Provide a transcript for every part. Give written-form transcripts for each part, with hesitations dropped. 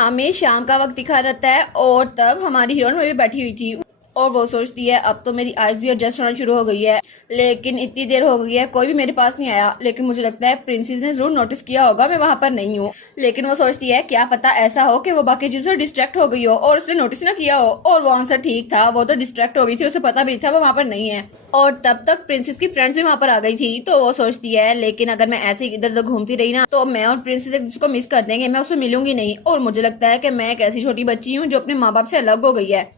हमें शाम का वक्त दिखा रहता है और तब हमारी हीरोइन वहीं बैठी हुई थी और वो सोचती है अब तो मेरी आइज भी एडजस्ट होना शुरू हो गई है, लेकिन इतनी देर हो गई है कोई भी मेरे पास नहीं आया। लेकिन मुझे लगता है प्रिंसेस ने जरूर नोटिस किया होगा मैं वहां पर नहीं हूँ। लेकिन वो सोचती है क्या पता ऐसा हो कि वो बाकी चीजों से डिस्ट्रैक्ट हो गई हो और उसने नोटिस ना किया हो। और वो आंसर ठीक था, वो तो डिस्ट्रैक्ट हो गई थी, उसे पता भी था वो वहां पर नहीं है। और तब तक प्रिंसेस की फ्रेंड्स भी वहां पर आ गई थी। तो वो सोचती है लेकिन अगर मैं ऐसे ही इधर उधर घूमती रही ना तो मैं और प्रिंसेस एक दूसरे को मिस कर देंगे, मैं उससे मिलूंगी नहीं। और मुझे लगता है कि मैं एक ऐसी छोटी बच्ची हूँ जो अपने माँ बाप से अलग हो गई है।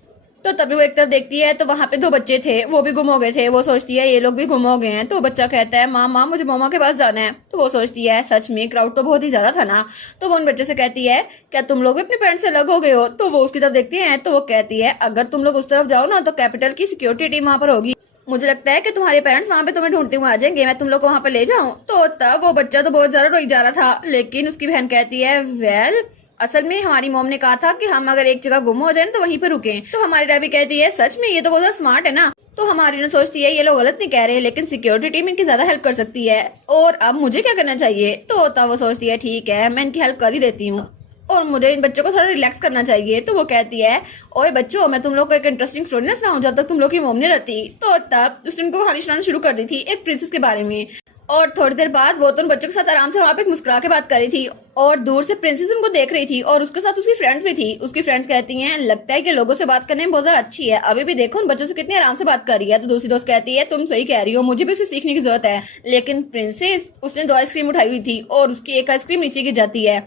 तो तभी वो एक तरफ देखती है तो वहां पे दो बच्चे थे, वो भी गुम हो गए थे। वो सोचती है ये लोग भी गुम हो गए हैं। तो बच्चा कहता है माँ माँ मुझे मम्मा के पास जाना है। तो वो सोचती है सच में क्राउड तो बहुत ही ज्यादा था ना। तो वो उन बच्चे से कहती है क्या तुम लोग भी अपने पेरेंट्स से अलग हो गए हो। तो वो उसकी तरफ देखती है तो वो कहती है अगर तुम लोग उस तरफ जाओ ना तो कैपिटल की सिक्योरिटी टीम वहां पर होगी, मुझे लगता है कि तुम्हारे पेरेंट्स वहां पे तुम्हें ढूंढते हुए आ जाएंगे, मैं तुम लोग को वहां पे ले जाऊं। तो तब वो बच्चा तो बहुत ज्यादा रोई जा रहा था। लेकिन उसकी बहन कहती है वेल असल में हमारी मॉम ने कहा था कि हम अगर एक जगह गुम हो जाए तो वहीं पे रुकें। तो हमारी डैबी कहती है सच में ये तो बहुत स्मार्ट है ना। तो हमारी ने सोचती है ये लोग गलत नहीं कह रहे लेकिन सिक्योरिटी टीम इनकी ज्यादा हेल्प कर सकती है और अब मुझे क्या करना चाहिए। तो तब वो सोचती है ठीक है मैं इनकी हेल्प कर ही देती हूँ और मुझे इन बच्चों को थोड़ा रिलैक्स करना चाहिए। तो वो कहती है ओए बच्चों मैं तुम लोग को एक इंटरेस्टिंग स्टोरी ना सुनाऊं जब तक तुम लोग की मॉम नहीं रहती। तो तब उसने उनको कहानी सुनाना शुरू कर दी थी एक प्रिंसेस के बारे में। और थोड़ी देर बाद वो तो उन बच्चों के साथ आराम से वहां पे मुस्कुरा के बात कर रही थी और दूर से प्रिंसेस उनको देख रही थी और उसके साथ उसकी फ्रेंड्स भी थी। उसकी फ्रेंड्स कहती हैं लगता है कि लोगों से बात करने में बहुत ज्यादा अच्छी है, अभी भी देखो उन बच्चों से कितनी आराम से बात कर रही है। तो दूसरी दोस्त कहती है तुम सही कह रही हो, मुझे भी उसे सीखने की जरूरत है। लेकिन प्रिंसेस उसने 2 आइसक्रीम उठाई हुई थी और उसकी एक आइसक्रीम नीचे गिर जाती है।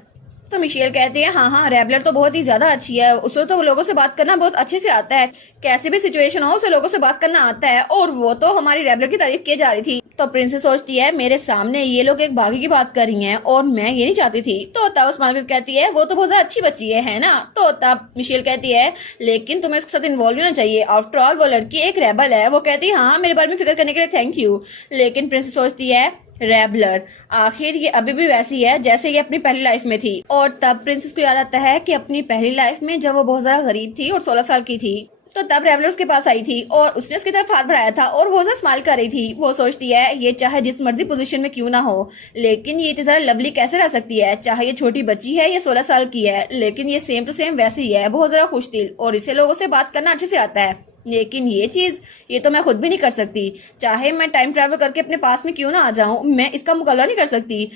तो मिशेल कहती है हाँ रेबलर तो बहुत ही ज्यादा अच्छी है, उसे तो लोगों से बात करना बहुत अच्छे से आता है, कैसी भी सिचुएशन हो उसे लोगों से बात करना आता है। और वो तो हमारी रेबलर की तारीफ की जा रही थी। तो प्रिंसेस सोचती है मेरे सामने ये लोग एक बागी की बात कर रही हैं और मैं ये नहीं चाहती थी। तो तब स्मार्ट कहती है वो तो बहुत अच्छी बच्ची है ना। तो तब मिशेल कहती है लेकिन तुम्हें इसके साथ इन्वॉल्व होना चाहिए, आफ्टर ऑल वो लड़की एक रेबल है। वो कहती है हाँ मेरे बारे में फिक्र करने के लिए थैंक यू। लेकिन प्रिंसेस सोचती है रेबलर आखिर ये अभी भी वैसी है जैसे ये अपनी पहली लाइफ में थी। और तब प्रिंसेस को याद आता है कि अपनी पहली लाइफ में जब वो बहुत ज्यादा गरीब थी और 16 साल की थी तो तब रेबलर उसके पास आई थी और उसने उसकी तरफ हाथ बढ़ाया था और वो उसे स्माइल कर रही थी। वो सोचती है ये चाहे जिस मर्जी पोजीशन में क्यों ना हो लेकिन ये इतनी ज्यादा लवली कैसे रह सकती है, चाहे ये छोटी बच्ची है या 16 साल की है लेकिन ये सेम टू सेम वैसी ही है, बहुत ज्यादा खुश दिल और इसे लोगों से बात करना अच्छे से आता है। लेकिन ये चीज ये तो मैं खुद भी नहीं कर सकती, चाहे मैं टाइम ट्रैवल करके अपने पास में क्यों ना आ जाऊं मैं इसका मुकाबला नहीं कर सकती।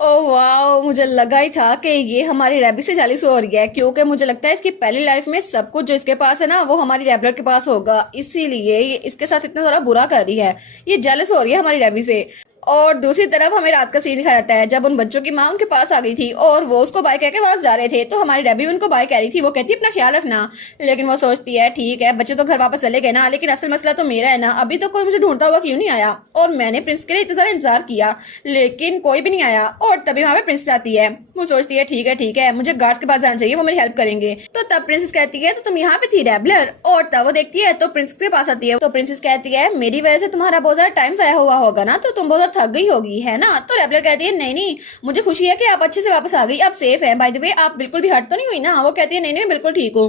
ओह वाह, मुझे लगा ही था कि ये हमारी रैबी से जेलिस हो रही है क्योंकि मुझे लगता है इसकी पहली लाइफ में सब कुछ जो इसके पास है ना वो हमारी रैबलर के पास होगा, इसीलिए ये इसके साथ इतना सारा बुरा कर रही है, ये जेलिस हो रही है हमारी रैबी से। और दूसरी तरफ हमें रात का सीन दिखाया जाता है जब उन बच्चों की माँ उनके पास आ गई थी और वो उसको बाय कह के पास जा रहे थे। तो हमारी रैबी उनको बाय कह रही थी, वो कहती है अपना ख्याल रखना। लेकिन वो सोचती है ठीक है बच्चे तो घर वापस चले गए ना, लेकिन असल मसला तो मेरा है ना, अभी तो कोई मुझे ढूंढता हुआ क्यों नहीं आया और मैंने प्रिंस के लिए इतना सारा इंतजार किया लेकिन कोई भी नहीं आया। और तभी वहां पे प्रिंस आती है, वो सोचती है ठीक है मुझे गार्ड्स के पास जाना चाहिए, वो मेरी हेल्प करेंगे। तो तब प्रिंसेस कहती है तो तुम यहाँ पे थी रेबलर। और तब वो देखती है तो प्रिंस के पास आती है। तो प्रिंसेस कहती है मेरी वजह से तुम्हारा बहुत ज्यादा टाइम जाया हुआ होगा ना, तो तुम बहुत ज्यादा थक गई होगी है ना। तो रेबलर कहती है नहीं मुझे खुशी है कि आप अच्छे से वापस आ गई, आप सेफ है, बाय द वे आप बिल्कुल भी हर्ट तो नहीं हुई ना। वो कहती है नहीं मैं बिल्कुल ठीक हूँ।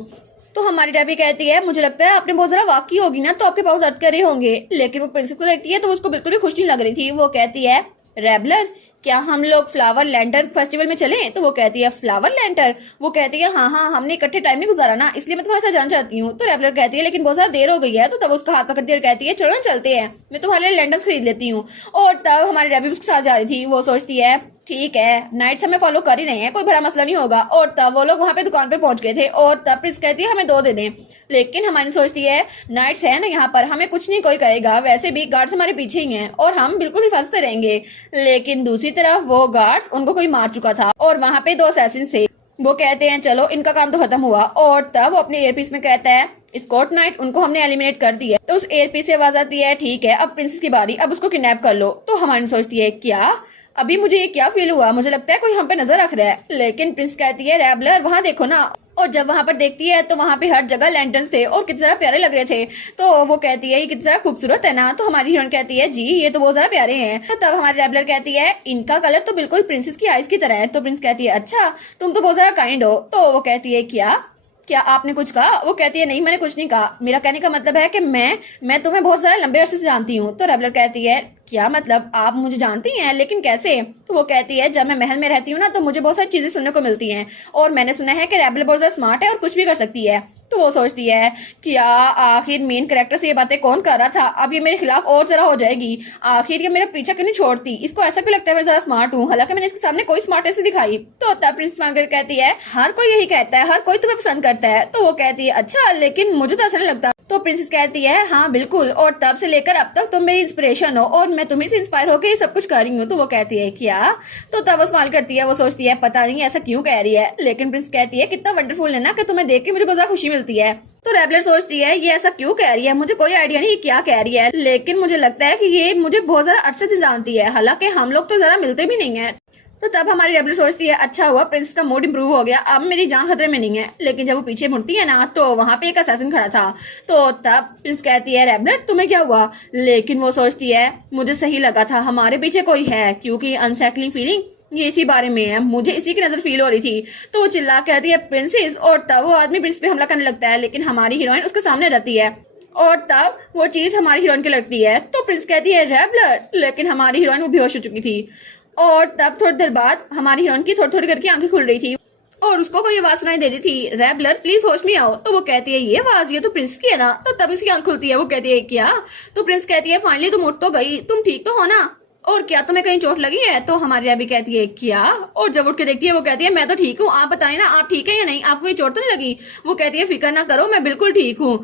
तो हमारी रैबी कहती है मुझे लगता है आपने बहुत ज्यादा वाक की होगी ना तो आपके पास दर्द कर रहे होंगे। लेकिन वो प्रिंसेस को देखती है तो उसको बिल्कुल भी खुश नहीं लग रही थी। वो कहती है रेबलर क्या हम लोग फ्लावर लैंटर्न फेस्टिवल में चले। तो वो कहती है फ्लावर लैंटर्न। वो कहती है हाँ हमने इकट्ठे टाइम में गुजारा ना इसलिए मैं तुम्हारे साथ जाना चाहती हूँ। तो रेबलर कहती है लेकिन बहुत ज्यादा देर हो गई है। तो तब उसका हाथ पकड़ती है और कहती है चलो ना चलते हैं, मैं तुम्हारे लिए लैंटर्न खरीद लेती हूँ। और तब हमारी रेबी उसके साथ जा रही थी। वो सोचती है ठीक है नाइट्स हमें फॉलो कर ही रहे हैं, कोई बड़ा मसला नहीं होगा। और तब वो लोग वहां पे दुकान पे पहुंच गए थे और तब प्रिंस कहती है हमें 2 दे दें। लेकिन हमारी सोचती है नाइट्स है ना यहाँ पर, हमें कुछ नहीं कोई करेगा, वैसे भी गार्ड्स हमारे पीछे ही हैं और हम बिल्कुल हिफाजत से रहेंगे। लेकिन दूसरी तरफ वो गार्ड्स उनको कोई मार चुका था और वहां पे 2 असैसिन्स थे। वो कहते हैं चलो इनका काम तो खत्म हुआ। और तब वो अपने एयरपीस में कहता है स्कॉट नाइट उनको हमने एलिमिनेट कर दिया। तो उस एयरपीस से आवाज आती है ठीक है अब प्रिंसेस की बारी, अब उसको किडनैप कर लो। तो हमारी सोचती है क्या अभी मुझे ये क्या फील हुआ, मुझे लगता है कोई हम पे नजर रख रहा है। लेकिन प्रिंस कहती है रेबलर वहां देखो ना। और जब वहां पर देखती है तो वहां पे हर जगह लैंटर्न्स थे और कितने ज्यादा प्यारे लग रहे थे। तो वो कहती है ये कितनी ज्यादा खूबसूरत है ना। तो हमारी हीरोइन कहती है जी ये तो बहुत ज्यादा प्यारे हैं। तो तब हमारी रेबलर कहती है इनका कलर तो बिल्कुल प्रिंसेस की आइज की तरह है। तो प्रिंस कहती है अच्छा तुम तो बहुत ज्यादा काइंड हो। तो वो कहती है क्या क्या आपने कुछ कहा। वो कहती है नहीं मैंने कुछ नहीं कहा, मेरा कहने का मतलब है कि मैं तुम्हें बहुत ज्यादा लंबे अरसे से जानती हूँ। तो रेबलर कहती है क्या मतलब, आप मुझे जानती हैं, लेकिन कैसे? तो वो कहती है जब मैं महल में रहती हूँ ना तो मुझे बहुत सारी चीजें सुनने को मिलती हैं और मैंने सुना है कि रेबल बहुत ज्यादा स्मार्ट है और कुछ भी कर सकती है। तो वो सोचती है क्या आखिर मेन कैरेक्टर से ये बातें कौन कर रहा था, अब ये मेरे खिलाफ और जरा हो जाएगी, आखिर ये मेरा पीछा क्यों नहीं छोड़ती, इसको ऐसा क्यों लगता है मैं ज्यादा स्मार्ट हूँ, हालांकि मैंने इसके सामने कोई स्मार्टनेस नहीं दिखाई। तो तब प्रिंस मार्गरेट कहती है हर कोई यही कहता है, हर कोई तुम्हें पसंद करता है। तो वो कहती है अच्छा, लेकिन मुझे तो ऐसा नहीं लगता। तो प्रिंसेस कहती है हाँ बिल्कुल, और तब से लेकर अब तक तुम मेरी इंस्पिरेशन हो और मैं तुम्ही से इंस्पायर होकर ये सब कुछ कर रही हूँ। तो वो कहती है क्या? तो तब वो स्माइल करती है, वो सोचती है पता नहीं ऐसा क्यों कह रही है, लेकिन प्रिंस कहती है कितना वंडरफुल है ना कि तुम्हें देख के मुझे बहुत ज्यादा खुशी मिलती है। तो रेबलर सोचती है ये ऐसा क्यों कह रही है, मुझे कोई आइडिया नहीं क्या कह रही है, लेकिन मुझे लगता है कि ये मुझे बहुत ज्यादा अरसे से जानती है, हालांकि हम लोग तो जरा मिलते भी नहीं है। तो तब हमारी रेबलर सोचती है अच्छा हुआ प्रिंस का मूड इंप्रूव हो गया, अब मेरी जान खतरे में नहीं है। लेकिन जब वो पीछे मुड़ती है ना तो वहां पे एक असैसिन खड़ा था। तो तब प्रिंस कहती है रेबलर तुम्हें क्या हुआ, लेकिन वो सोचती है मुझे सही लगा था हमारे पीछे कोई है, क्योंकि अनसेटलिंग फीलिंग ये इसी बारे में है, मुझे इसी की नजर फील हो रही थी। तो वो चिल्ला कहती है प्रिंसेस, और तब वो आदमी प्रिंस पे हमला करने लगता है, लेकिन हमारी हीरोइन उसके सामने रहती है और तब वो चीज हमारी हीरोइन की लगती है। तो प्रिंस कहती है रेबलर, लेकिन हमारी हीरोइन वो बेहोश हो चुकी थी। और तब थोड़ी देर बाद हमारी हीरोइन की थोड़ी थोड़ी करके आंखें खुल रही थी और उसको कोई आवाज सुनाई दे रही थी रेबलर प्लीज होश में आओ। तो वो कहती है ये आवाज ये तो प्रिंस की है ना। तो तब उसकी आंख खुलती है, वो कहती है क्या? तो प्रिंस कहती है फाइनली तुम उठ तो गई, तुम ठीक तो हो ना, और क्या तुम्हें कहीं चोट लगी है? तो हमारी अभी कहती है क्या? और जब उठ के देखती है वो कहती है मैं तो ठीक हूँ, आप बताएं ना आप ठीक है या नहीं, आपको कोई चोट तो नहीं लगी? वो कहती है फिक्र ना करो मैं बिल्कुल ठीक हूँ।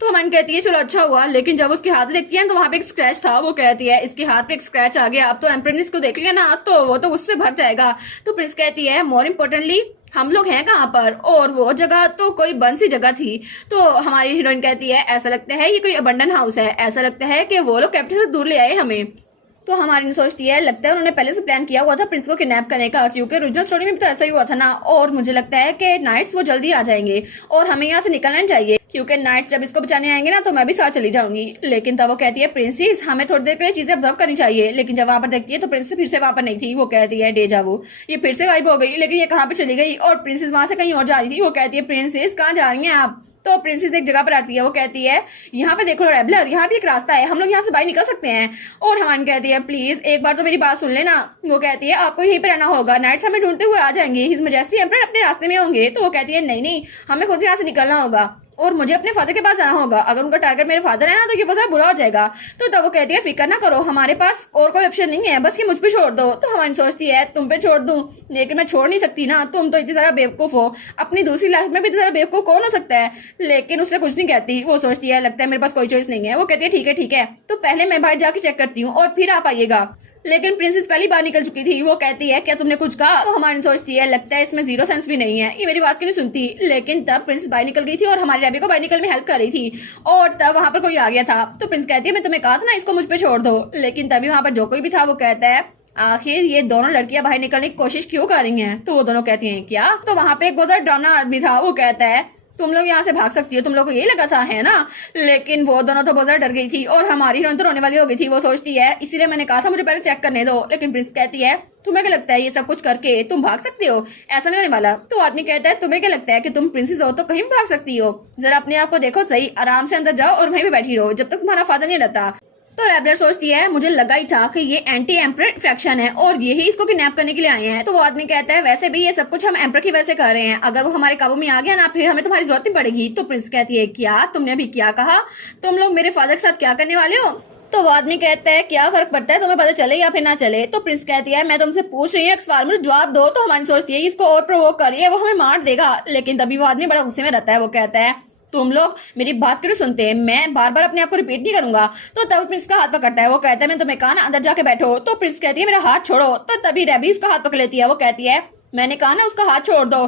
तो मन कहती है चलो अच्छा हुआ, लेकिन जब उसके हाथ में देखती है तो वहां पे एक स्क्रैच था। वो कहती है इसके हाथ पे एक स्क्रैच आ गया, अब तो एम्परर ने इसको देख लिया ना तो वो तो उससे भर जाएगा। तो प्रिंस कहती है मोर इम्पोर्टेंटली हम लोग हैं कहाँ पर, और वो जगह तो कोई बंद सी जगह थी। तो हमारी हीरोइन कहती है ऐसा लगता है ये कोई अबंडन हाउस है, ऐसा लगता है कि वो लोग कैपिटल से दूर ले आए हमें। तो हमारी सोचती है लगता है उन्होंने पहले से प्लान किया हुआ था प्रिंस को किडनैप करने का, क्योंकि ओरिजिनल स्टोरी में भी तो ऐसा ही हुआ था ना। और मुझे लगता है कि नाइट्स वो जल्दी आ जाएंगे और हमें यहाँ से निकलना चाहिए, क्योंकि नाइट्स जब इसको बचाने आएंगे ना तो मैं भी साथ चली जाऊंगी। लेकिन तब वो कहती है प्रिंसेस हमें थोड़ी देर के लिए चीजें ऑब्जर्व करनी चाहिए। लेकिन जब वहां पर देखती है तो प्रिंसेस फिर से वहां पर नहीं थी। वो कहती है डेजा वो ये फिर से गायब हो गई, लेकिन ये कहाँ पे चली गई, और प्रिंसेस वहां से कहीं और जा रही थी। वो कहती है प्रिंसेस कहाँ जा रही है आप? तो प्रिंसेस एक जगह पर आती है, वो कहती है यहाँ पे देखो रेबलर, यहाँ भी एक रास्ता है, हम लोग यहाँ से बाहर निकल सकते हैं। और हमान कहती है प्लीज एक बार तो मेरी बात सुन लेना। वो कहती है आपको यहीं पर रहना होगा, नाइट्स हमें ढूंढते हुए आ जाएंगे, हिज मैजेस्टी एम्परर अपने रास्ते में होंगे। तो वो कहती है नहीं नहीं हमें खुद यहाँ से निकलना होगा और मुझे अपने फादर के पास जाना होगा, अगर उनका टारगेट मेरे फादर है ना तो ये बहुत बुरा हो जाएगा। तो तब वो कहती है फिक्र ना करो हमारे पास और कोई ऑप्शन नहीं है, बस कि मुझ पे छोड़ दो। तो हमारी सोचती है तुम पे छोड़ दूं, लेकिन मैं छोड़ नहीं सकती ना, तुम तो इतनी सारा बेवकूफ हो, अपनी दूसरी लाइफ में भी इतना सारा बेवकूफ कौन हो सकता है। लेकिन उससे कुछ नहीं कहती, वो सोचती है लगता है मेरे पास कोई चॉइस नहीं है। वो कहती है ठीक है तो पहले मैं बाहर जाके चेक करती हूँ और फिर आप आइएगा। लेकिन प्रिंसेस पहली बार निकल चुकी थी। वो कहती है क्या तुमने कुछ कहा? तो हमारी सोचती है लगता है इसमें जीरो सेंस भी नहीं है, ये मेरी बात क्यों नहीं सुनती। लेकिन तब प्रिंसेस बाहर निकल गई थी और हमारी रैबी को बाहर निकल में हेल्प कर रही थी, और तब वहां पर कोई आ गया था। तो प्रिंस कहती है मैं तुम्हें कहा था ना इसको मुझ पे छोड़ दो। लेकिन तभी वहां पर जो कोई भी था वो कहता है आखिर ये दोनों लड़कियां बाहर निकलने की कोशिश क्यों कर रही हैं? तो वो दोनों कहती हैं क्या? तो वहां पे एक बहुत डरावना आदमी था, वो कहता है तुम लोग यहाँ से भाग सकती हो, तुम लोग को यही लगा था है ना। लेकिन वो दोनों तो बहुत ज्यादा डर गई थी और हमारी हीरोइन तो रोने वाली हो गई थी। वो सोचती है इसीलिए मैंने कहा था मुझे पहले चेक करने दो। लेकिन प्रिंस कहती है तुम्हें क्या लगता है ये सब कुछ करके तुम भाग सकते हो? ऐसा नहीं होने वाला। तो आदमी कहता है तुम्हें क्या लगता है कि तुम प्रिंसेस हो तो कहीं भाग सकती हो? जरा अपने आप को देखो सही, आराम से अंदर जाओ और वहीं पे बैठी रहो जब तक तुम्हारा फादर नहीं रहता। तो रेबलर सोचती है मुझे लगा ही था कि ये एंटी एम्पर फ्रैक्शन है और यही इसको किडनैप करने के लिए आए हैं। तो वो आदमी कहता है वैसे भी ये सब कुछ हम एम्पर की वजह से कर रहे हैं, अगर वो हमारे काबू में आ गया ना फिर हमें तुम्हारी जरूरत नहीं पड़ेगी। तो प्रिंस कहती है क्या तुमने अभी क्या कहा? तुम लोग मेरे फादर के साथ क्या करने वाले हो? तो वो आदमी कहता है क्या फर्क पड़ता है तुम्हें पता चले या फिर ना चले। तो प्रिंस कहती है मैं तुमसे पूछ रही हूँ एक सवाल मुझे जवाब दो। तो हमारी सोचती है इसको और प्रोवोक करिए वो हमें मार देगा। लेकिन तभी वो आदमी बड़ा गुस्से में रहता है, वो कहता है तुम लोग मेरी बात क्यों सुनते हैं, मैं बार बार अपने आप को रिपीट नहीं करूंगा। तो तब प्रिंस का हाथ पकड़ता है, वो कहता है मैं तुम्हें कहा ना अंदर जाके बैठो। तो प्रिंस कहती है मेरा हाथ छोड़ो। तो तभी रेबी उसका हाथ पकड़ लेती है, वो कहती है मैंने कहा ना उसका हाथ छोड़ दो।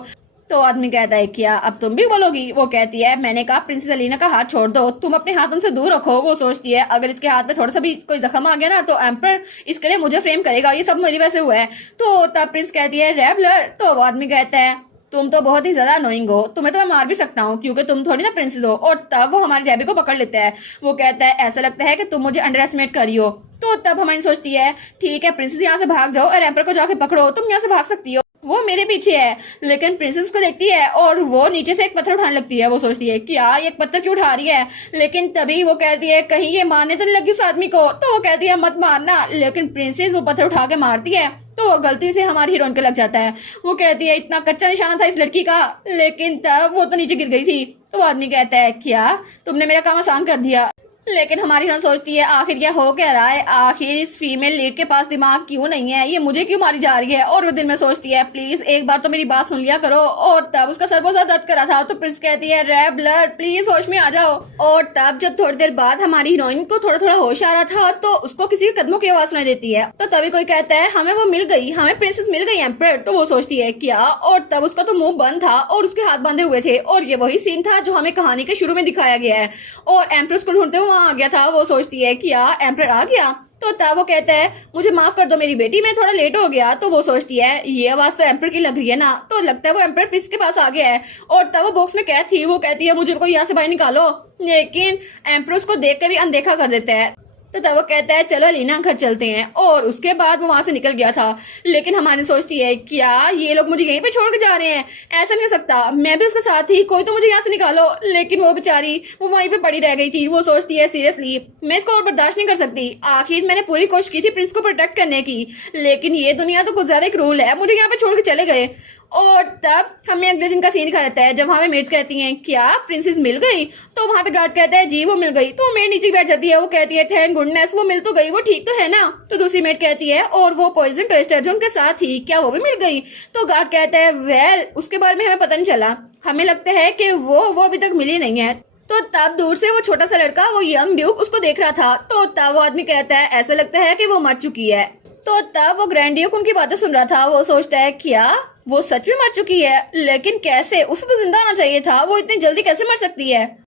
तो आदमी कहता है क्या अब तुम भी बोलोगी? वो कहती है मैंने कहा प्रिंसेस अलीना का हाथ छोड़ दो, तुम अपने हाथ उनसे दूर रखो। वो सोचती है अगर इसके हाथ में थोड़ा सा भी कोई जख्म आ गया ना तो एम्पर इसके लिए मुझे फ्रेम करेगा, ये सब मेरी वजह से हुआ है। तो तब प्रिंस कहती है रेबलर। तो वो आदमी कहता है तुम तो बहुत ही ज्यादा अनोइंग हो, तुम्हें तो मैं मार भी सकता हूँ क्योंकि तुम थोड़ी ना प्रिंसेस हो। और तब वो हमारी रेबी को पकड़ लेता है, वो कहता है ऐसा लगता है कि तुम मुझे अंडर एस्टिमेट करी हो। तो तब हमारी सोचती है ठीक है प्रिंसेस यहाँ से भाग जाओ और एम्पर को जाके पकड़ो, तुम यहाँ से भाग सकती हो। वो मेरे पीछे है। लेकिन प्रिंसेस को देखती है और वो नीचे से एक पत्थर उठाने लगती है। वो सोचती है कि यार ये पत्थर क्यों उठा रही है, लेकिन तभी वो कहती है कहीं ये मारने तो नहीं लगी उस आदमी को, तो वो कहती है मत मारना। लेकिन प्रिंसेस वो पत्थर उठा के मारती है तो वो गलती से हमारी हीरोइन के लग जाता है। वो कहती है इतना कच्चा निशाना था इस लड़की का, लेकिन तब वो तो नीचे गिर गई थी। तो वो आदमी कहता है क्या तुमने मेरा काम आसान कर दिया। लेकिन हमारी हीरोइन सोचती है आखिर यह हो क्या रहा है, आखिर इस फीमेल लीड के पास दिमाग क्यों नहीं है, ये मुझे क्यों मारी जा रही है। और वो दिल में सोचती है प्लीज एक बार तो मेरी बात सुन लिया करो। और तब उसका सर बहुत ज्यादा दर्द कर रहा था तो प्रिंस कहती है रेड ब्लड प्लीज होश में आ जाओ। और तब जब थोड़ी देर बाद हमारी हीरोइन को थोड़ा थोड़ा होश आ रहा था तो उसको किसी के कदमों की आवाज सुनाई देती है। तो तभी कोई कहता है हमें वो मिल गई, हमें प्रिंसेस मिल गई एम्परर। तो वो सोचती है क्या, और तब उसका तो मुंह बंद था और उसके हाथ बंधे हुए थे। और ये वही सीन था जो हमें कहानी के शुरू में दिखाया गया है। और एम्परर उसको ढूंढते हुए वहां आ गया था। वो सोचती है कि यार एम्परर आ गया। तो तब वो कहता है मुझे माफ कर दो मेरी बेटी, मैं थोड़ा लेट हो गया। तो वो सोचती है ये आवाज तो एम्परर की लग रही है ना, तो लगता है वो एम्परर प्रिंस के पास आ गया है। और तब वो बॉक्स में कैद थी। वो कहती है मुझे कोई यहाँ से बाहर निकालो, लेकिन एम्परर उसको देख के भी अनदेखा कर देता है। तो तब वो कहता है चलो लीना घर चलते हैं। और उसके बाद वो वहां से निकल गया था। लेकिन हमारी सोचती है क्या ये लोग मुझे यहीं पे छोड़ के जा रहे हैं, ऐसा नहीं हो सकता, मैं भी उसके साथ थी, कोई तो मुझे यहाँ से निकालो। लेकिन वो बेचारी वो वहीं पे पड़ी रह गई थी। वो सोचती है सीरियसली मैं इसको और बर्दाश्त नहीं कर सकती, आखिर मैंने पूरी कोशिश की थी प्रिंस को प्रोटेक्ट करने की, लेकिन ये दुनिया तो कुछ ज्यादा क्रूल है, मुझे यहाँ पे छोड़ के चले गए। और तब हमें अगले दिन का सीन दिखा रहता है जब हमें मेड्स कहती हैं क्या प्रिंसेस मिल गई। तो वहां पे गार्ड कहता है जी वो मिल गई। तो मेड नीचे बैठ जाती है। वो कहती है थैंक गुडनेस वो मिल तो गई, वो ठीक तो है ना। तो दूसरी मेड कहती है और वो पॉइजन ट्विस्टर जो उनके साथ थी क्या वो भी मिल गई। तो गार्ड कहता है वेल उसके बारे में हमें पता नहीं चला, हमें लगता है कि वो अभी तक मिली नहीं है। तो तब दूर से वो छोटा सा लड़का वो यंग ड्यूक उसको देख रहा था। तो तब वो आदमी कहता है ऐसा लगता है कि वो मर चुकी है। तो तब वो ग्रैंड ड्यूक उनकी बातें सुन रहा था। वो सोचता है क्या वो सच में मर चुकी है, लेकिन कैसे, उसे तो जिंदा आना चाहिए था, वो इतनी जल्दी कैसे मर सकती है।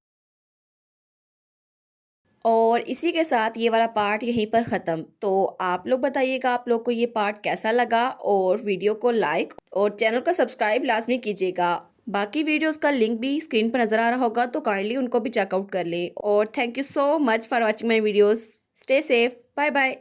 और इसी के साथ ये वाला पार्ट यहीं पर ख़त्म। तो आप लोग बताइएगा आप लोग को ये पार्ट कैसा लगा, और वीडियो को लाइक और चैनल को सब्सक्राइब लाजमी कीजिएगा। बाकी वीडियोस का लिंक भी स्क्रीन पर नज़र आ रहा होगा तो काइंडली उनको भी चेकआउट कर ले। और thank you so much for watching my videos. Stay safe, bye bye.